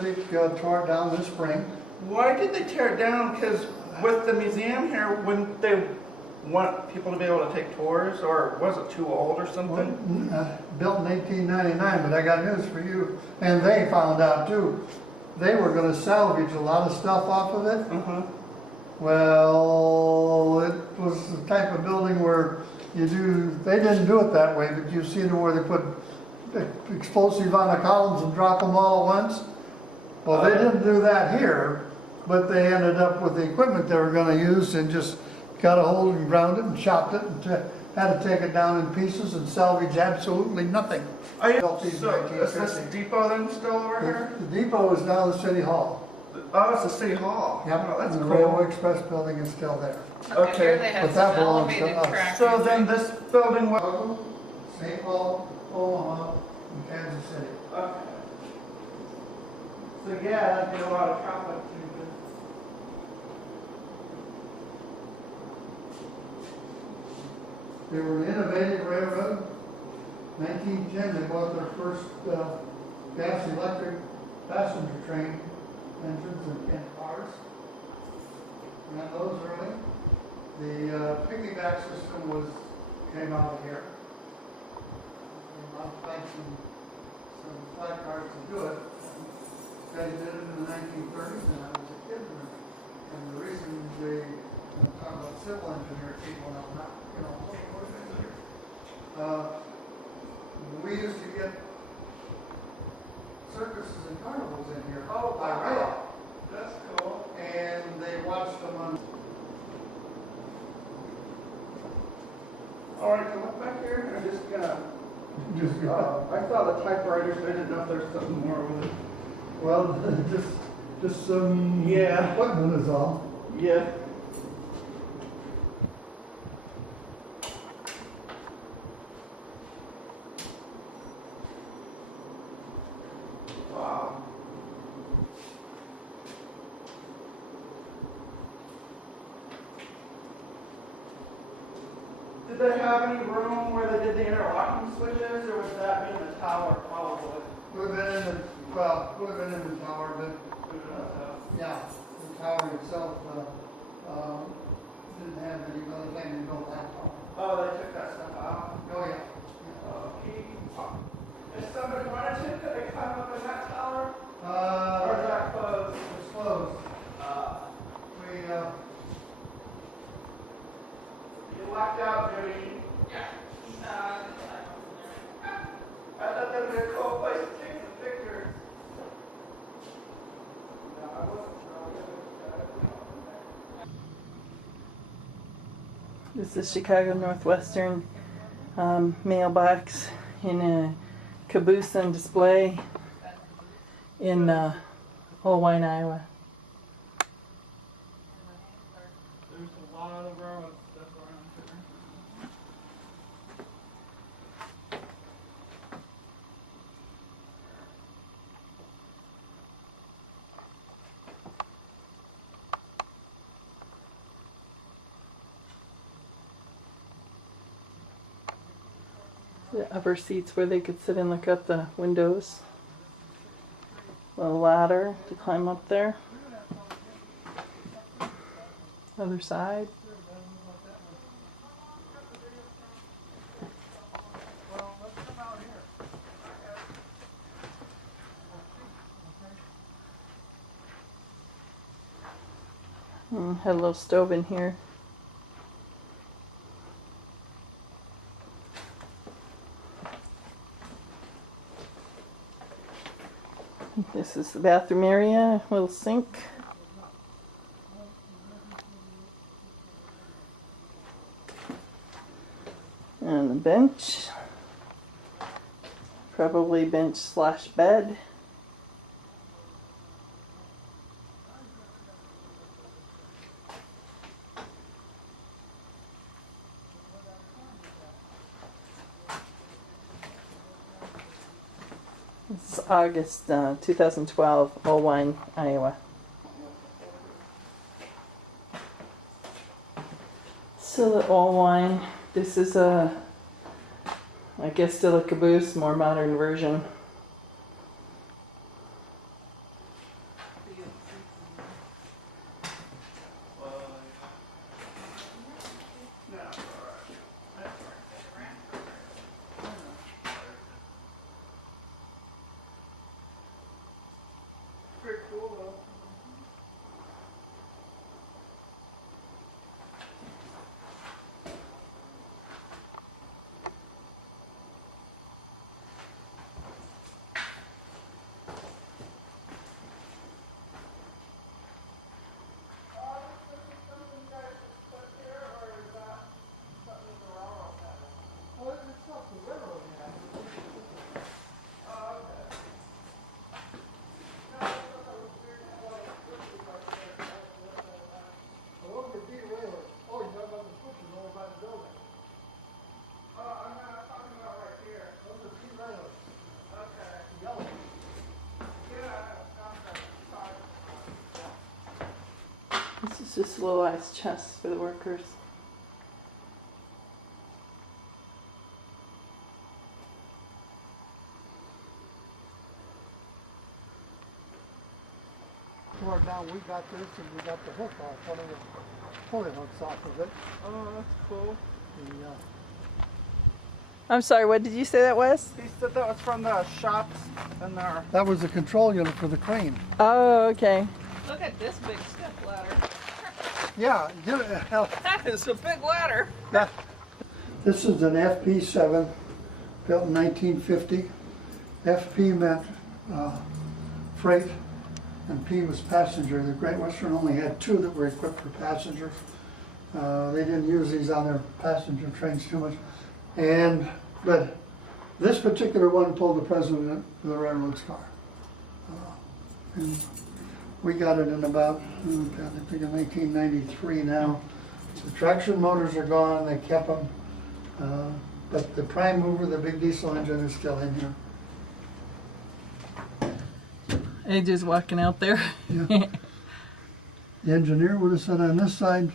Civic tore it down this spring. Why did they tear it down? Because with the museum here, wouldn't they want people to be able to take tours, or was it too old or something? Built in 1899, but I got news for you. And they found out too. They were going to salvage a lot of stuff off of it. Well, it was the type of building where they didn't do it that way, but you've seen it where they put explosive on the columns and drop them all at once. Well, they didn't do that here, but they ended up with the equipment they were going to use and just got a hold and ground it and chopped it and had to take it down in pieces and salvage absolutely nothing. So is this depot then still over here? The depot is now the city hall. Oh, it's the city hall. Yep, Oh, that's the cool. Railway Express building is still there. Okay, Here they had but that some belongs to elevated us. tracks. So then this building was... St. Paul, Omaha, and Kansas City. Okay. So yeah, that'd be a lot of traffic. They were an innovative railroad. 1910, they bought their first gas electric passenger train engines and cars. Ran those early. The piggyback system came out of here. They modified some flat cars to do it. They did it in the 1930s, and I was a kid then. And the reason I'm talking about civil engineer people now, not, we used to get circuses and carnivals in here. Oh, by rail. That's cool. And they watched them on. All right, can I look back here? I'm just gonna. I saw the typewriters, but I didn't know if there's something more with it. Well, just some equipment is all. Yeah. Wow. Did they have any room where they did the interlocking switches, or was that in the tower probably? Would have been in the tower, but yeah, the tower itself didn't have any other thing to build that tower. Oh, they took that stuff out. Oh yeah. Okay. If somebody wanted to, could they climb up in that tower? Or Or is that closed? it's closed. You locked out, Jody. Yeah. I thought that would be a cool place to take some pictures. No, I wasn't. This is Chicago Northwestern mailbox in a caboose on display in Oelwein, Iowa. There's a lot of railroad stuff around here. The upper seats where they could sit and look out the windows. A ladder to climb up there. Other side. Had a little stove in here. This is the bathroom area, little sink. And the bench. Probably bench / bed. This is August 2012, Oelwein, Iowa. So the Oelwein, this is I guess still a caboose, more modern version. just little ice chests for the workers. Toward down, we got this and we got the hook off, one of the pulley hooks off of it. Oh, that's cool. The, I'm sorry, what did you say that was? He said that was from the shops in there. that was the control unit for the crane. Oh, okay. Look at this big step ladder. Yeah, give it, hell, That is a big ladder. that. This is an FP7, built in 1950. FP meant freight, and P was passenger. The Great Western only had 2 that were equipped for passengers. They didn't use these on their passenger trains too much. But this particular one pulled the president of the railroad's car. And we got it in about, I think in 1993 now. The traction motors are gone, they kept them. But the prime mover, the big diesel engine, is still in here. AJ's walking out there. Yeah. The engineer would have sat on this side,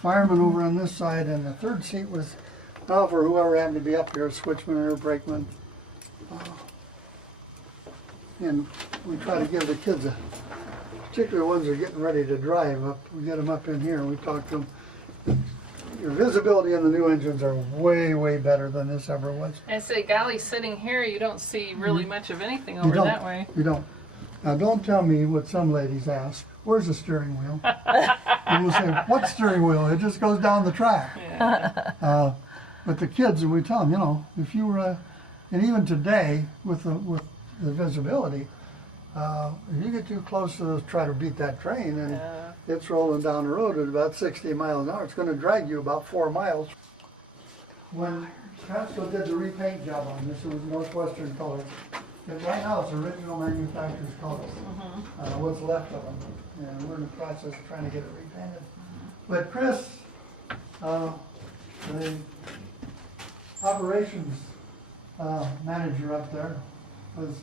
fireman over on this side, and the third seat was for whoever happened to be up here, switchman or brakeman. And we try to give the kids, particularly ones that are getting ready to drive up, we get them up in here and we talk to them. Your visibility in the new engines are way, way better than this ever was. I say, golly, sitting here, you don't see really much of anything You over don't. that way. You don't. Now don't tell me what some ladies ask, where's the steering wheel? And we'll say, what steering wheel? It just goes down the track. Yeah. But the kids, and we tell them, you know, if you were, and even today with the visibility, if you get too close to try to beat that train, and it's rolling down the road at about 60 miles an hour, it's going to drag you about 4 miles. When Transco did the repaint job on this, it was Northwestern colors. But right now it's original manufacturer's colors. What's left of them, and we're in the process of trying to get it repainted. But Chris, the operations manager up there, was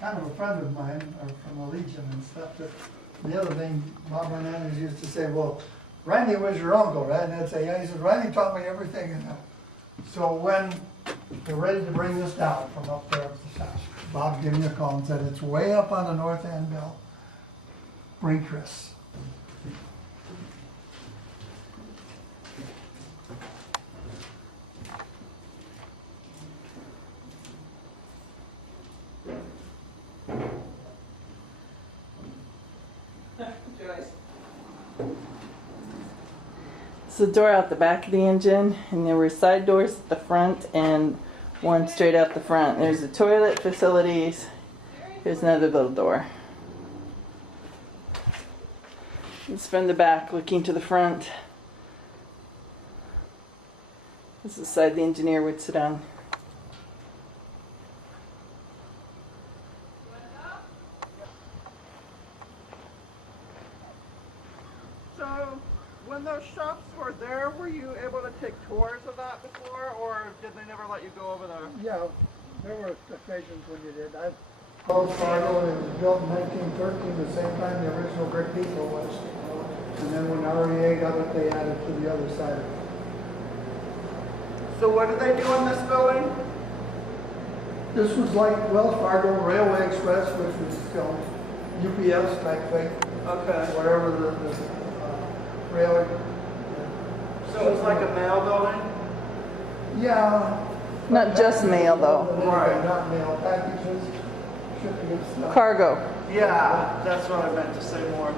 kind of a friend of mine, or from the Legion and stuff. But the other thing, Bob Hernandez used to say, well, Randy was your uncle, right? And I'd say, yeah. He said, Randy taught me everything. And so when they're ready to bring this down from up there at the south, Bob gave me a call and said, it's way up on the north end, Bill. Bring Chris. Joyce. It's the door out the back of the engine, and there were side doors at the front and one straight out the front. There's the toilet facilities. Here's another little door. It's from the back looking to the front. This is the side the engineer would sit on. So, when those shops were there, were you able to take tours of that before, or did they never let you go over there? Yeah, there were occasions when you did. Wells Fargo, it was built in 1913, the same time the original brick depot was. And then when REA got it, they added to the other side. So what did they do in this building? This was like Wells Fargo Railway Express, which was UPS type thing, Okay. whatever the railway. So it's like a mail building? Yeah. Not just mail, though. Right. Not mail, packages, shipping and stuff. Cargo. Yeah, that's what I meant to say more.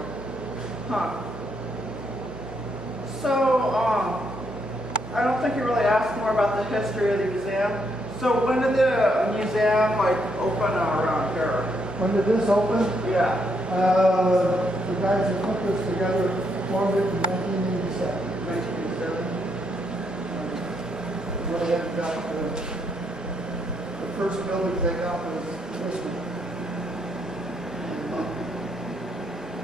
Huh. So, I don't think you really asked more about the history of the museum. So when did the museum open around here? When did this open? Yeah. The guys that put this together formed it in 1987. 1987. Really hadn't got the first building they got was this one.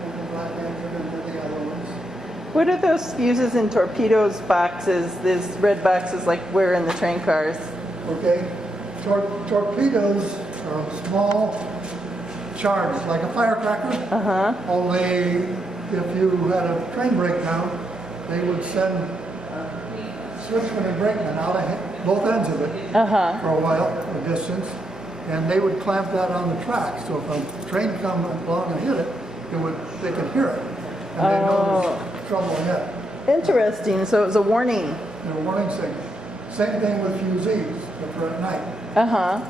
And the Black Lantern and then the other ones. What are those fuses and torpedoes boxes, these red boxes like we're in the train cars? Okay, torpedoes are small charges, like a firecracker, only if you had a train breakdown, they would send switchman and brakeman out of both ends of it Uh-huh. for a while, a distance, and they would clamp that on the track. So if a train come along and hit it, they could hear it, and they know there's trouble ahead. Interesting. So it was a warning. They're a warning signal. Same thing with fusees, but for at night. Uh-huh.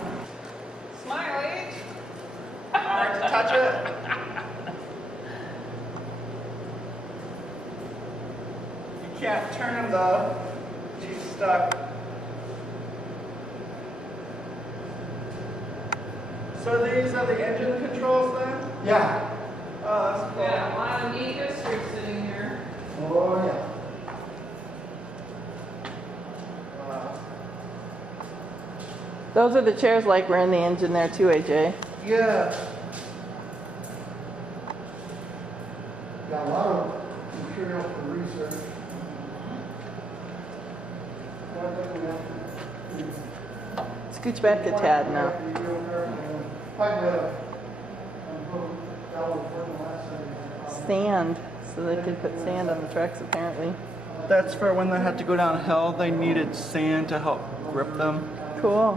Smiley. Hard to touch it. You can't turn them though. She's stuck. So these are the engine controls then? Yeah. Oh, that's cool. Yeah, a lot of neat history sitting here. Oh, yeah. Wow. Those are the chairs like were in the engine there too, AJ. Yeah. Got a lot of material for research. So I think we have to- Scooch back a tad now. Sand, so they could put sand on the tracks apparently. That's for when they had to go downhill, they needed sand to help grip them. Cool.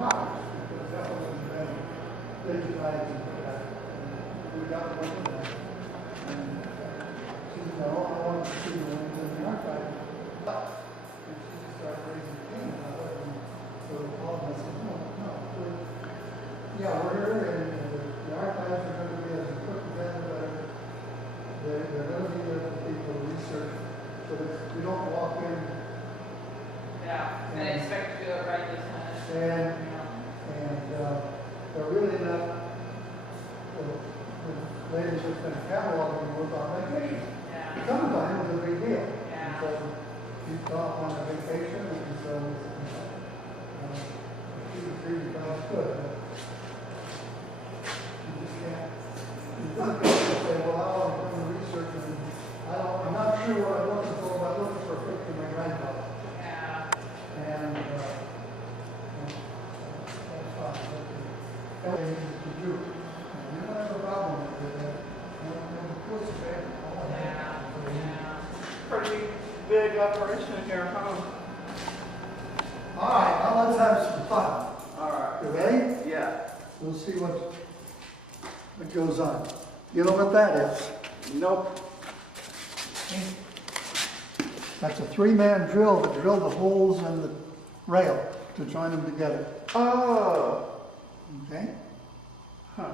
Yeah, we're here, and the archives are going to be as equipped then, but they're going to be there for people to research, so that we don't walk in Yeah, I didn't expect to do it right this time. and they're really not, the ladies just been cataloging work on vacation. Yeah. Sometimes it's a big deal. Yeah. So you talk on a vacation, and so she really sounds good. But you just can't. You just can't say, well, I want to do research, and I'm not sure what I'm looking for, but I'm looking for a picture of my grandfather. Yeah. And that's fine. That's what they need to do. And you don't have a problem with that. Of course, Yeah. Yeah. Pretty big operation here, huh? all right, now let's have some fun. Alright. You ready? Yeah. We'll see what goes on. You know what that is? Nope. That's a 3-man drill that drilled the holes in the rail to join them together. Oh. Okay? Huh.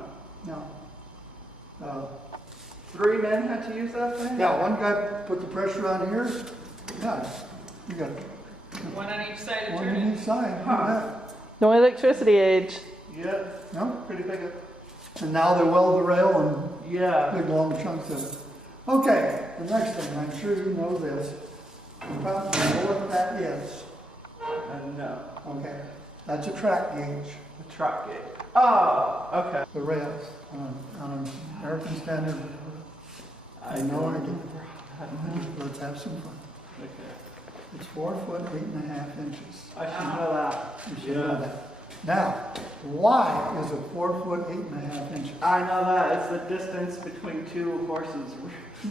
Now, 3 men had to use that thing? yeah, one guy put the pressure on here. Yeah, you got One on each side to one turn on it. each side. Huh. No electricity age. Yeah. No? Pretty big. And now they weld the rail and Yeah. big long chunks of it. Okay, the next thing, I'm sure you know this. You probably know what that is. No. Okay, that's a track gauge. The truck gate. Oh, okay. The rails on an American standard. I know I do. Let's have some fun. Okay. It's 4 foot 8.5 inches. I should know that. You should know that. Now, why is it 4 foot 8.5 inches? I know that. It's the distance between 2 horses.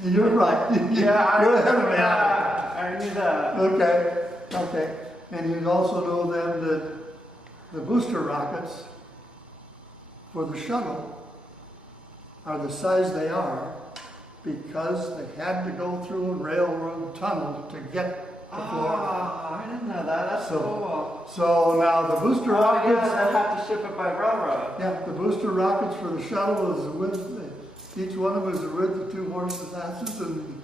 You're right. You're ahead of me. Yeah, I knew that. Okay. And you also know then that the booster rockets for the shuttle are the size they are because they had to go through a railroad tunnel to get to Florida. Oh, I didn't know that. That's cool. So now the booster Oh, rockets, yeah, they have to ship it by railroad. yeah, the booster rockets for the shuttle is the width, each one of them is the width of 2 horses' asses, and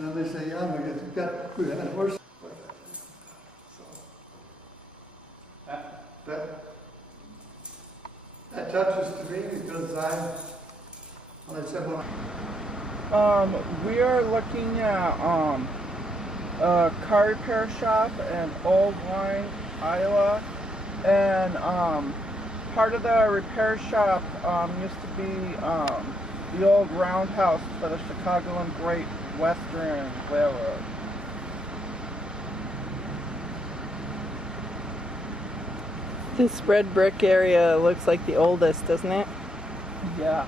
then they say, yeah, we had horses. So that touches to me because when I said We are looking at a car repair shop in Oelwein, Iowa, and part of the repair shop used to be the old roundhouse for the Chicago and Great Western Railroad. This red brick area looks like the oldest, doesn't it? Yeah.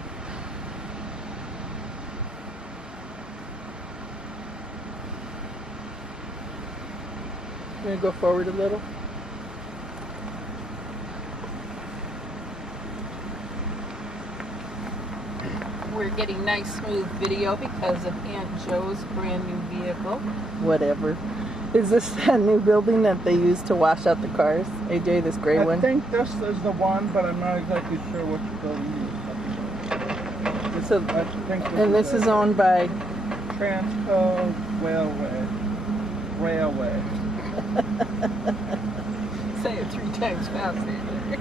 I'm gonna go forward a little. We're getting nice smooth video because of Aunt Joe's brand new vehicle. Whatever. Is this that new building that they use to wash out the cars? AJ, this gray I one? think this is the one, but I'm not exactly sure which building it is. So, I think and this is owned by... Transco Railway. Say it 3 times fast, AJ.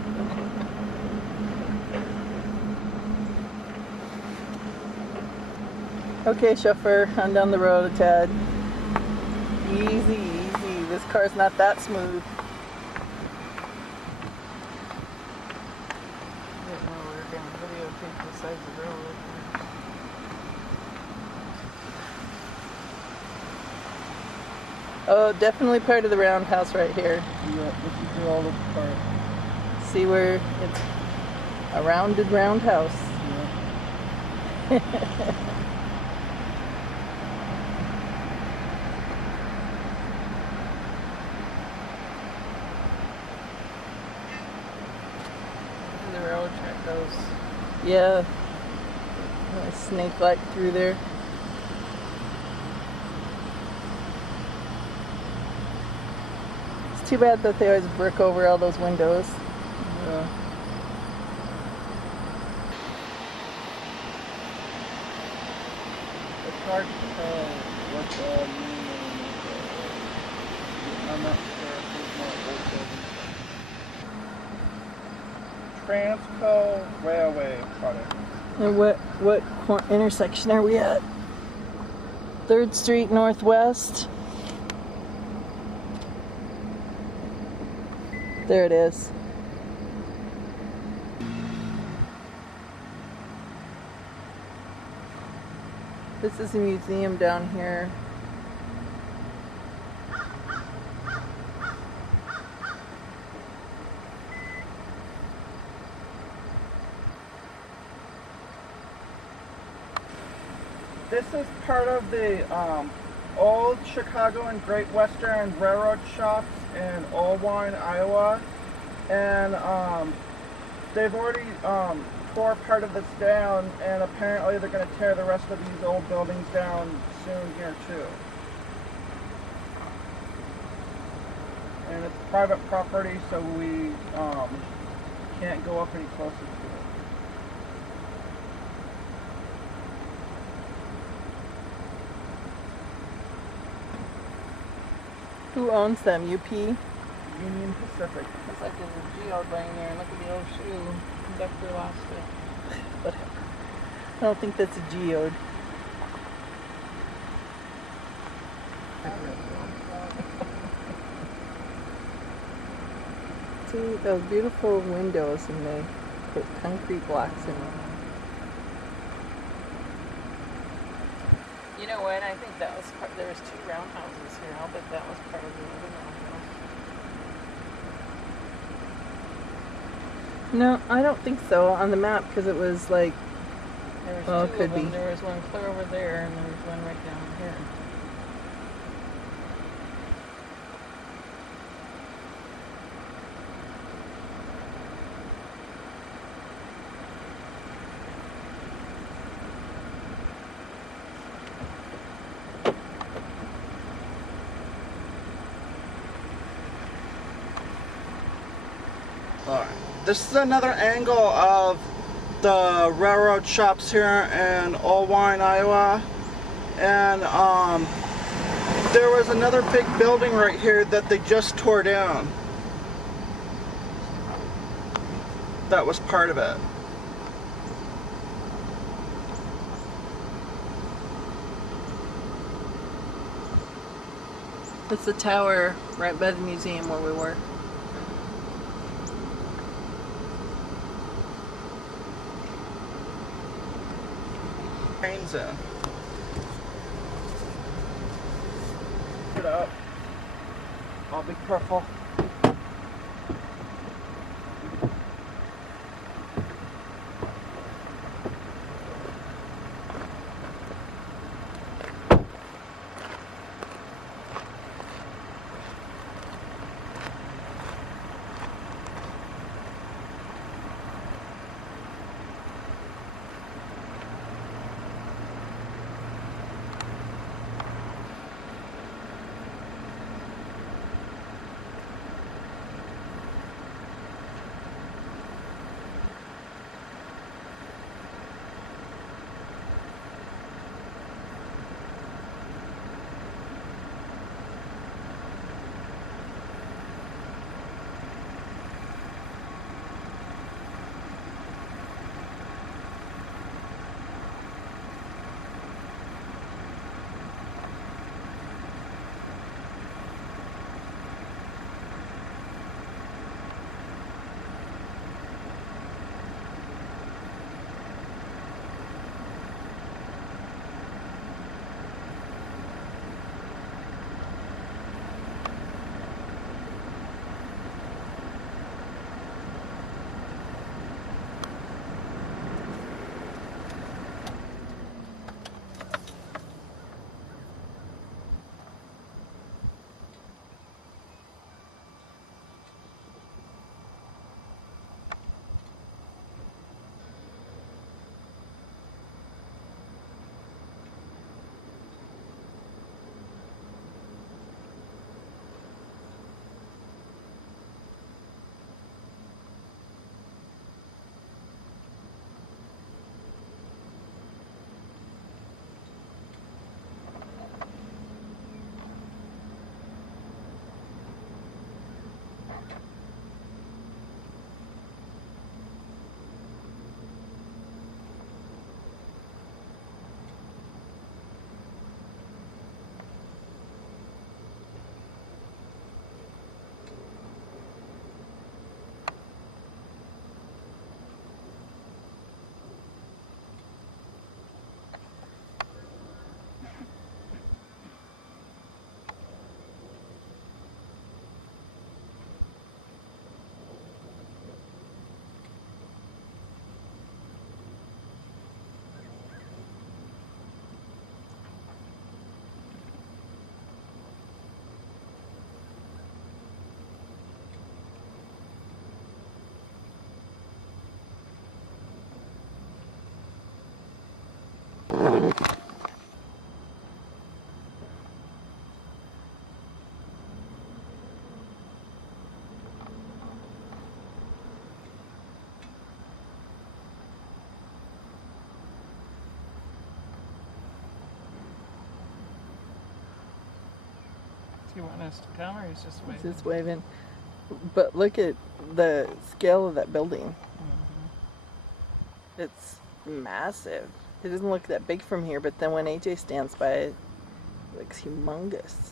Okay, chauffeur, on down the road a tad. Easy, easy. This car's not that smooth. Didn't know we were going to videotape the sides of the road. Oh, definitely part of the roundhouse right here. Yeah, this is the oldest part. See where it's a rounded roundhouse. Yeah. The railroad track goes. Yeah. A snake like through there. It's too bad that they always brick over all those windows. Yeah. It's hard to tell what the meaning is. I'm not sure if there's more old buildings. Transco Railway product. And what intersection are we at? 3rd Street Northwest. There it is. This is a museum down here. This is part of the old Chicago and Great Western Railroad shops in Oelwein, Iowa, and they've already tore part of this down, and apparently they're going to tear the rest of these old buildings down soon here too. And it's private property, so we can't go up any closer to it. Who owns them? UP? Union Pacific. Looks like there's a geode laying there. Look at the old shoe. Conductor lost it. Whatever. I don't think that's a geode. See those beautiful windows, and they put concrete blocks in them. You know what? I think that was part. There was 2 roundhouses here. I'll bet that was part of the other roundhouse. No, I don't think so on the map, because it was like, There was well, 2 it could of them. be. There was one clear over there, and there was one right down here. Alright. This is another angle of the railroad shops here in Oelwein, Iowa. And there was another big building right here that they just tore down. That was part of it. it's the tower right by the museum where we were. Trains in. Get up. I'll be careful. Does he want us to come, or he's just waving? He's just waving. But look at the scale of that building. It's massive. It doesn't look that big from here, but then when AJ stands by it, it looks humongous.